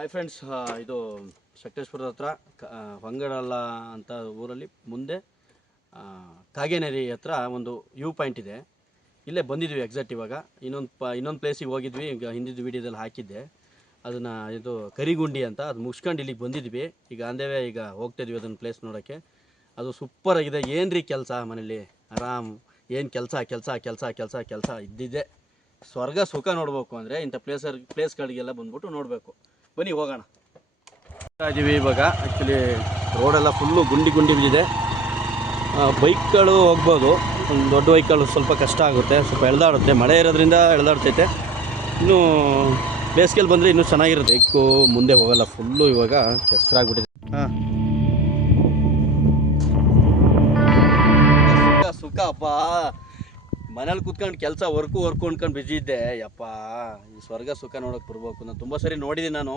Hi friends ಇದು ಶಕ್ತೇಶ್ವರದ ಹತ್ರ ಹೊಂಗಡಲ್ಲ ಅಂತ ಊರಲ್ಲಿ ಮುಂದೆ ಕಾಗೇನರಿ ಹತ್ರ ಒಂದು ವ್ಯೂ ಪಾಯಿಂಟ್ ಇದೆ. ಇಲ್ಲೇ ಬಂದಿದ್ವಿ ಎಕ್ಸಾಕ್ಟ್ ಇವಾಗ. ಇನ್ನೊಂದು ಪ, ಇನ್ನೊಂದು ಪ್ಲೇಸಿಗೆ ಹೋಗಿದ್ವಿ, ಈಗ ಹಿಂದಿದ್ದು ವೀಡಿಯೋದಲ್ಲಿ ಹಾಕಿದ್ದೆ. ಅದನ್ನು ಇದು ಕರಿಗುಂಡಿ ಅಂತ, ಅದು ಮುಗಿಸ್ಕೊಂಡು ಇಲ್ಲಿಗೆ ಬಂದಿದ್ವಿ. ಈಗ ಅಂದೇವೆ ಈಗ ಹೋಗ್ತಾಯಿದ್ವಿ ಅದನ್ನು ಪ್ಲೇಸ್ ನೋಡೋಕ್ಕೆ ಅದು ಸೂಪರ್ ಆಗಿದೆ. ಏನು ರೀ ಕೆಲಸ ಮನೇಲಿ? ಆರಾಮ್? ಏನು ಕೆಲಸ ಕೆಲಸ ಕೆಲಸ ಕೆಲಸ ಕೆಲಸ ಇದ್ದಿದ್ದೆ. ಸ್ವರ್ಗ, ಸುಖ ನೋಡಬೇಕು ಅಂದರೆ ಇಂಥ ಪ್ಲೇಸರ್ ಪ್ಲೇಸ್ಗಳಿಗೆಲ್ಲ ಬಂದ್ಬಿಟ್ಟು ನೋಡಬೇಕು. ಬನ್ನಿ, ಹೋಗೋಣ. ಇದೀವಿ ಇವಾಗ ಆ್ಯಕ್ಚುಲಿ ರೋಡೆಲ್ಲ ಫುಲ್ಲು ಗುಂಡಿ ಗುಂಡಿ ಬಿದ್ದಿದೆ. ಬೈಕ್ಗಳು ಹೋಗ್ಬೋದು. ಒಂದು ದೊಡ್ಡ ಬೈಕ್ಗಳು ಸ್ವಲ್ಪ ಕಷ್ಟ ಆಗುತ್ತೆ. ಸ್ವಲ್ಪ ಎಳ್ದಾಡುತ್ತೆ. ಮಳೆ ಇರೋದ್ರಿಂದ ಎಳ್ದಾಡ್ತೈತೆ. ಇನ್ನೂ ಬೇಸಿಗೆಲಿ ಬಂದರೆ ಇನ್ನೂ ಚೆನ್ನಾಗಿರುತ್ತೆ. ಬೈಕು ಮುಂದೆ ಹೋಗಲ್ಲ ಫುಲ್ಲು ಇವಾಗ ಕೆಸರಾಗ್ಬಿಟ್ಟಿದೆ. ಹಾಂ. ಮನೇಲಿ ಕುತ್ಕೊಂಡು ಕೆಲಸ ವರ್ಕು ವರ್ಕು ಅಂದ್ಕೊಂಡು ಬಿಜಿ ಇದ್ದೆ. ಯಪ್ಪ, ಈ ಸ್ವರ್ಗ, ಸುಖ ನೋಡೋಕೆ ಬರ್ಬೇಕು ನಾನು ತುಂಬ ಸರಿ ನೋಡಿದೆ ನಾನು.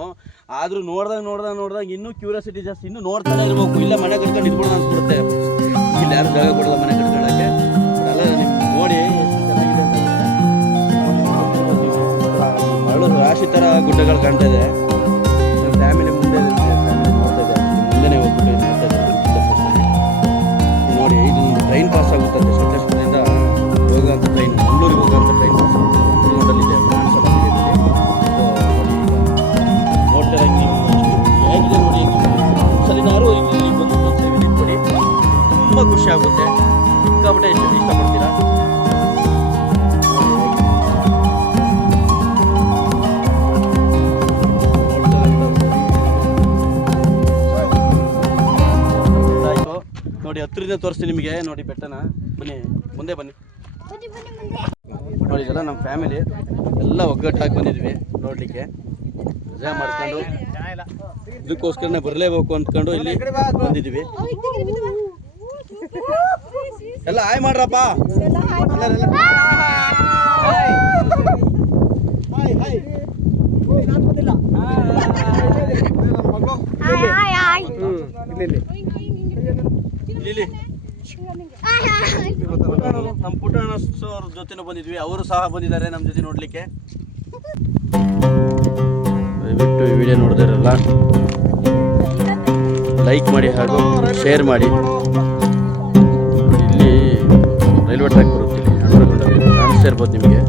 ಆದರೂ ನೋಡ್ದಾಗ ನೋಡ್ದಾಗ ನೋಡ್ದಾಗ ಇನ್ನೂ ಕ್ಯೂರಿಯಾಸಿಟಿ ಜಾಸ್ತಿ, ಇನ್ನೂ ನೋಡ್ತಾನೆ ಇರ್ಬೇಕು. ಇಲ್ಲ ಮನೆ ಕಟ್ಕೊಂಡು ಇದ್ಬಿಡೋಣ ಅನ್ಸ್ಬಿಡುತ್ತೆ. ಇಲ್ಲಿ ಯಾರು ಜಾಗ ಕೊಡಲ್ಲ ಮನೆ ಕಟ್ಕೊಳ್ಳೋಕ್ಕೆ. ಅಲ್ಲ ನೋಡಿ ಮರಳು ರಾಶಿ ಥರ ಗುಡ್ಡಗಳು ಕಾಣ್ತಾ ಇದೆ. ಖುಷಿ ಆಗುತ್ತೆ ಸಿಕ್ಕಾಪಟ್ಟೆ ಎಷ್ಟು ಇಷ್ಟಪಡ್ತೀರಾ? ನೋಡಿ ಹತ್ರದಿಂದ ತೋರಿಸ್ತೀನಿ ನಿಮಗೆ. ನೋಡಿ ಬೆಟ್ಟನ. ಬನ್ನಿ ಮುಂದೆ ಬನ್ನಿ. ನೋಡಿ ಇದೆಲ್ಲ ನಮ್ಮ ಫ್ಯಾಮಿಲಿ. ಎಲ್ಲ ಒಗ್ಗಟ್ಟಾಗಿ ಬಂದಿದ್ವಿ ನೋಡಲಿಕ್ಕೆ. ಮಜಾ ಮಾಡ್ಕೊಂಡು. ಇದಕ್ಕೋಸ್ಕರನೇ ಬರಲೇಬೇಕು ಅಂದ್ಕೊಂಡು ಇಲ್ಲಿ ಬಂದಿದ್ವಿ ಎಲ್ಲ ಹಾಯ್ ಮಾಡ್ರಪ್ಪ. ಎಲ್ಲರೆಲ್ಲ ಇಲ್ಲಿ ಇಲ್ಲಿ. ನಮ್ಮ ಪುಟ್ಟಣ್ಣ ಅವ್ರ ಜೊತೆನೂ ಬಂದಿದ್ವಿ. ಅವರು ಸಹ ಬಂದಿದ್ದಾರೆ ನಮ್ಮ ಜೊತೆ ನೋಡ್ಲಿಕ್ಕೆ. ದಯವಿಟ್ಟು ಈ ವಿಡಿಯೋ ನೋಡಿದಿರಲ್ಲ ಲೈಕ್ ಮಾಡಿ ಹಾಗೂ ಶೇರ್ ಮಾಡಿ. ರೈಲ್ವೆ ಟ್ರ್ಯಾಕ್ ಬರುತ್ತೆ. ಅಂಡರ್ಗ್ರೌಂಡಲ್ಲಿ ಕಾಣಿಸ್ತಾ ಇರ್ಬೋದು ನಿಮಗೆ.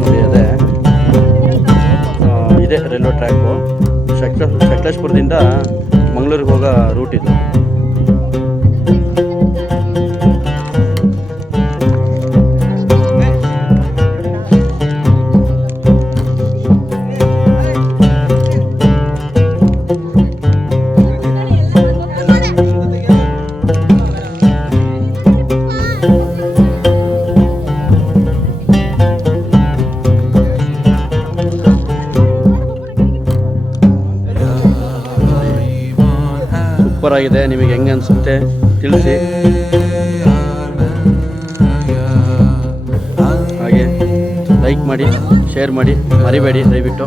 ಅದೇ ಇದೆ. Railway track. ಶಕ್ತ ಸಕಲೇಶ್ಪುರದಿಂದ ಮಂಗಳೂರಿಗೆ ಹೋಗೋ ರೂಟ್ ಇದು. ಸೂಪರ್ ಆಗಿದೆ, ನಿಮಗೆ ಹೆಂಗೆ ಅನಿಸುತ್ತೆ ತಿಳಿಸಿ. ಹಾಗೆ ಲೈಕ್ ಮಾಡಿ, ಶೇರ್ ಮಾಡಿ, ಮರಿಬೇಡಿ, ದಯವಿಟ್ಟು.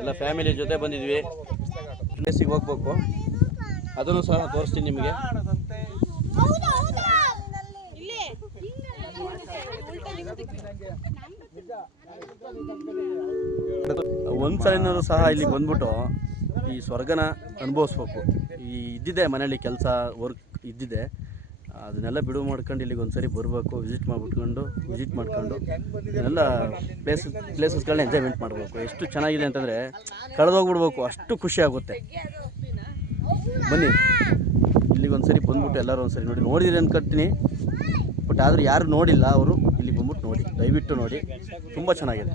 ಎಲ್ಲ ಫ್ಯಾಮಿಲಿ ಜೊತೆ ಬಂದಿದ್ವಿ. ಪ್ಲೇಸಿಗೆ ಹೋಗ್ಬೇಕು. ಅದನ್ನು ಸಹ ತೋರಿಸ್ತೀನಿ ನಿಮಗೆ. ಒಂದ್ಸಲಿನಾದ್ರು ಸಹ ಇಲ್ಲಿ ಬಂದ್ಬಿಟ್ಟು ಈ ಸ್ವರ್ಗನ ಅನುಭವಿಸ್ಬೇಕು. ಈ ಇದ್ದಿದೆ ಮನೇಲಿ ಕೆಲಸ ವರ್ಕ್ ಇದ್ದಿದೆ. ಅದನ್ನೆಲ್ಲ ಬಿಡು ಮಾಡ್ಕೊಂಡು ಇಲ್ಲಿಗೆ ಒಂದ್ಸರಿ ಬರಬೇಕು ವಿಸಿಟ್ ಮಾಡಿಬಿಟ್ಕೊಂಡು ವಿಸಿಟ್ ಮಾಡ್ಕೊಂಡು ಇದನ್ನೆಲ್ಲ ಪ್ಲೇಸ್ ಪ್ಲೇಸಸ್ಗಳನ್ನ ಎಂಜಾಯ್ಮೆಂಟ್ ಮಾಡಬೇಕು. ಎಷ್ಟು ಚೆನ್ನಾಗಿದೆ ಅಂತಂದರೆ ಕಳೆದೋಗ್ಬಿಡ್ಬೇಕು, ಅಷ್ಟು ಖುಷಿ ಆಗುತ್ತೆ. ಬನ್ನಿ. ಇಲ್ಲಿಗೆ ಒಂದ್ಸರಿ ಬಂದ್ಬಿಟ್ಟು ಎಲ್ಲರೂ ಒಂದ್ಸರಿ ನೋಡಿ. ನೋಡಿದಿರಿ ಅನ್ಕೊಳ್ತೀನಿ ಬಟ್ ಆದರೂ ಯಾರು ನೋಡಿಲ್ಲ ಅವರು, ಇಲ್ಲಿಗೆ ಬಂದ್ಬಿಟ್ಟು ನೋಡಿ. ದಯವಿಟ್ಟು ನೋಡಿ. ತುಂಬ ಚೆನ್ನಾಗಿದೆ.